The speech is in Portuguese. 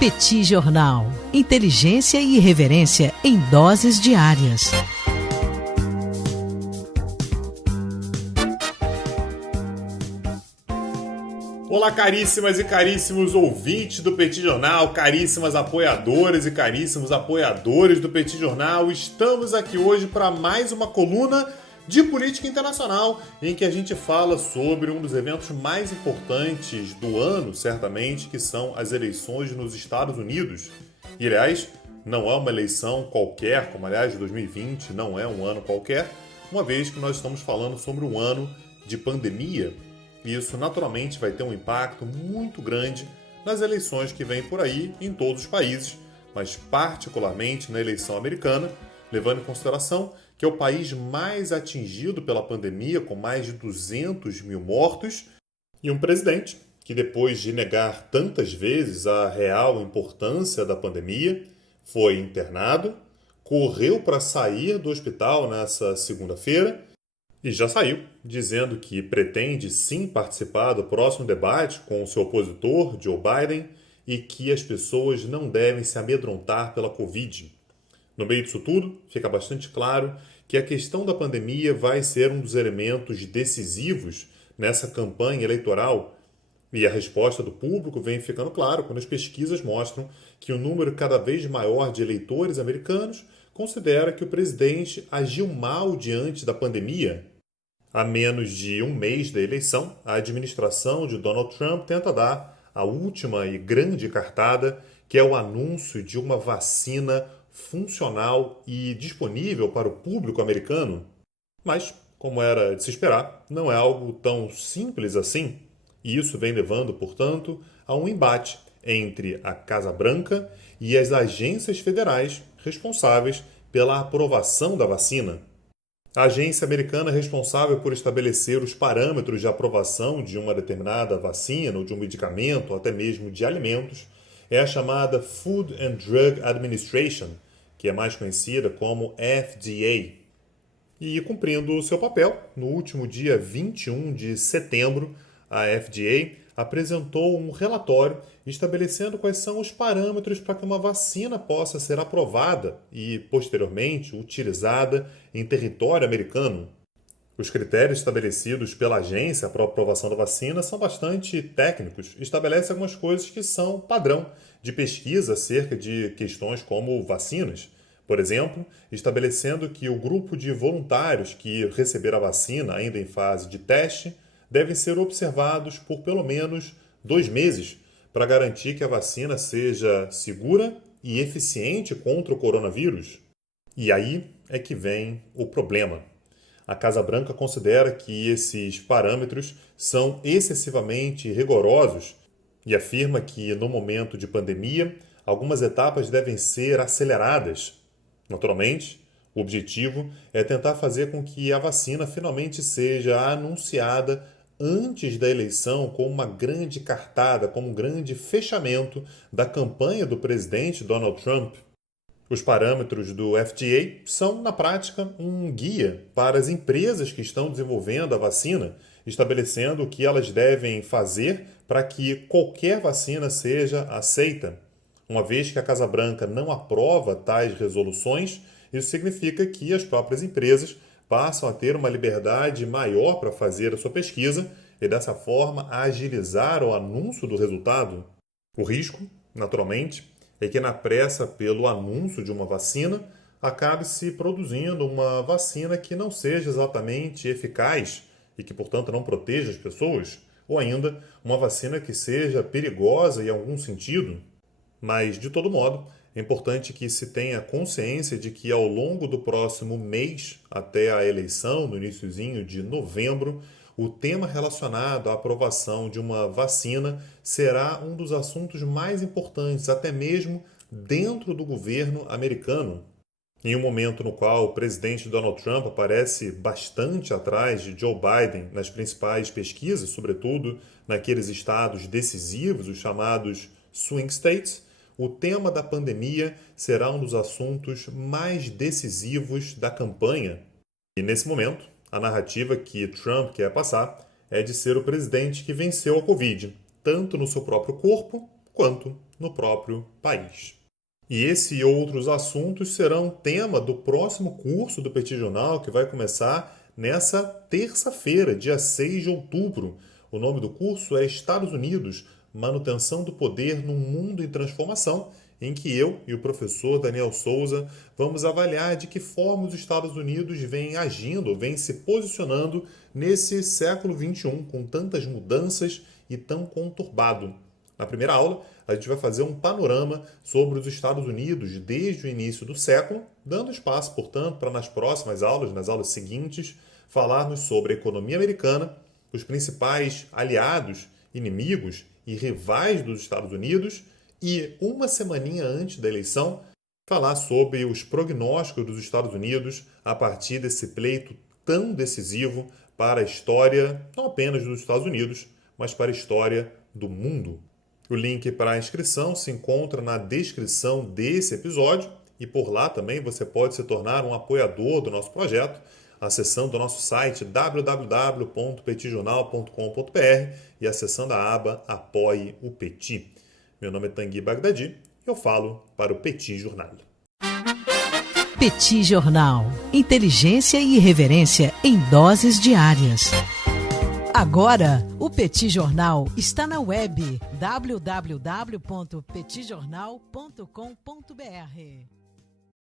Petit Jornal. Inteligência e irreverência em doses diárias. Olá, caríssimas e caríssimos ouvintes do Petit Jornal, caríssimas apoiadoras e caríssimos apoiadores do Petit Jornal. Estamos aqui hoje para mais uma coluna de política internacional, em que a gente fala sobre um dos eventos mais importantes do ano, certamente, que são as eleições nos Estados Unidos. E, aliás, não é uma eleição qualquer, como, aliás, 2020 não é um ano qualquer, uma vez que nós estamos falando sobre um ano de pandemia. E isso, naturalmente, vai ter um impacto muito grande nas eleições que vêm por aí em todos os países, mas particularmente na eleição americana, levando em consideração que é o país mais atingido pela pandemia, com mais de 200 mil mortos, e um presidente que, depois de negar tantas vezes a real importância da pandemia, foi internado, correu para sair do hospital nessa segunda-feira e já saiu, dizendo que pretende sim participar do próximo debate com o seu opositor, Joe Biden, e que as pessoas não devem se amedrontar pela Covid. No meio disso tudo, fica bastante claro que a questão da pandemia vai ser um dos elementos decisivos nessa campanha eleitoral. E a resposta do público vem ficando claro quando as pesquisas mostram que o número cada vez maior de eleitores americanos considera que o presidente agiu mal diante da pandemia. A menos de um mês da eleição, a administração de Donald Trump tenta dar a última e grande cartada, que é o anúncio de uma vacina funcional e disponível para o público americano. Mas, como era de se esperar, não é algo tão simples assim. E isso vem levando, portanto, a um embate entre a Casa Branca e as agências federais responsáveis pela aprovação da vacina. A agência americana responsável por estabelecer os parâmetros de aprovação de uma determinada vacina ou de um medicamento, ou até mesmo de alimentos, é a chamada Food and Drug Administration, que é mais conhecida como FDA. E cumprindo o seu papel, no último dia 21 de setembro, a FDA apresentou um relatório estabelecendo quais são os parâmetros para que uma vacina possa ser aprovada e, posteriormente, utilizada em território americano. Os critérios estabelecidos pela agência para a aprovação da vacina são bastante técnicos e estabelecem algumas coisas que são padrão de pesquisa acerca de questões como vacinas. Por exemplo, estabelecendo que o grupo de voluntários que receber a vacina ainda em fase de teste devem ser observados por pelo menos 2 meses para garantir que a vacina seja segura e eficiente contra o coronavírus. E aí é que vem o problema. A Casa Branca considera que esses parâmetros são excessivamente rigorosos e afirma que, no momento de pandemia, algumas etapas devem ser aceleradas. Naturalmente, o objetivo é tentar fazer com que a vacina finalmente seja anunciada antes da eleição como uma grande cartada, como um grande fechamento da campanha do presidente Donald Trump. Os parâmetros do FDA são, na prática, um guia para as empresas que estão desenvolvendo a vacina, estabelecendo o que elas devem fazer para que qualquer vacina seja aceita. Uma vez que a Casa Branca não aprova tais resoluções, isso significa que as próprias empresas passam a ter uma liberdade maior para fazer a sua pesquisa e, dessa forma, agilizar o anúncio do resultado. O risco, naturalmente, é que na pressa pelo anúncio de uma vacina, acabe se produzindo uma vacina que não seja exatamente eficaz e que, portanto, não proteja as pessoas, ou ainda uma vacina que seja perigosa em algum sentido. Mas, de todo modo, é importante que se tenha consciência de que ao longo do próximo mês, até a eleição, no iniciozinho de novembro, o tema relacionado à aprovação de uma vacina será um dos assuntos mais importantes, até mesmo dentro do governo americano. Em um momento no qual o presidente Donald Trump aparece bastante atrás de Joe Biden nas principais pesquisas, sobretudo naqueles estados decisivos, os chamados swing states, o tema da pandemia será um dos assuntos mais decisivos da campanha. E nesse momento, a narrativa que Trump quer passar é de ser o presidente que venceu a Covid, tanto no seu próprio corpo quanto no próprio país. E esse e outros assuntos serão tema do próximo curso do Petit Jornal, que vai começar nessa terça-feira, dia 6 de outubro. O nome do curso é Estados Unidos, Manutenção do Poder num Mundo em Transformação, em que eu e o professor Daniel Souza vamos avaliar de que forma os Estados Unidos vêm agindo, vêm se posicionando nesse século XXI, com tantas mudanças e tão conturbado. Na primeira aula, a gente vai fazer um panorama sobre os Estados Unidos desde o início do século, dando espaço, portanto, para nas próximas aulas, nas aulas seguintes, falarmos sobre a economia americana, os principais aliados, inimigos e rivais dos Estados Unidos e, uma semaninha antes da eleição, falar sobre os prognósticos dos Estados Unidos a partir desse pleito tão decisivo para a história, não apenas dos Estados Unidos, mas para a história do mundo. O link para a inscrição se encontra na descrição desse episódio e por lá também você pode se tornar um apoiador do nosso projeto, acessando o nosso site www.petijornal.com.br e acessando a aba Apoie o Petit. Meu nome é Tanguy Bagdadi e eu falo para o Petit Jornal. Petit Jornal. Inteligência e irreverência em doses diárias. Agora, o Petit Jornal está na web www.petijornal.com.br.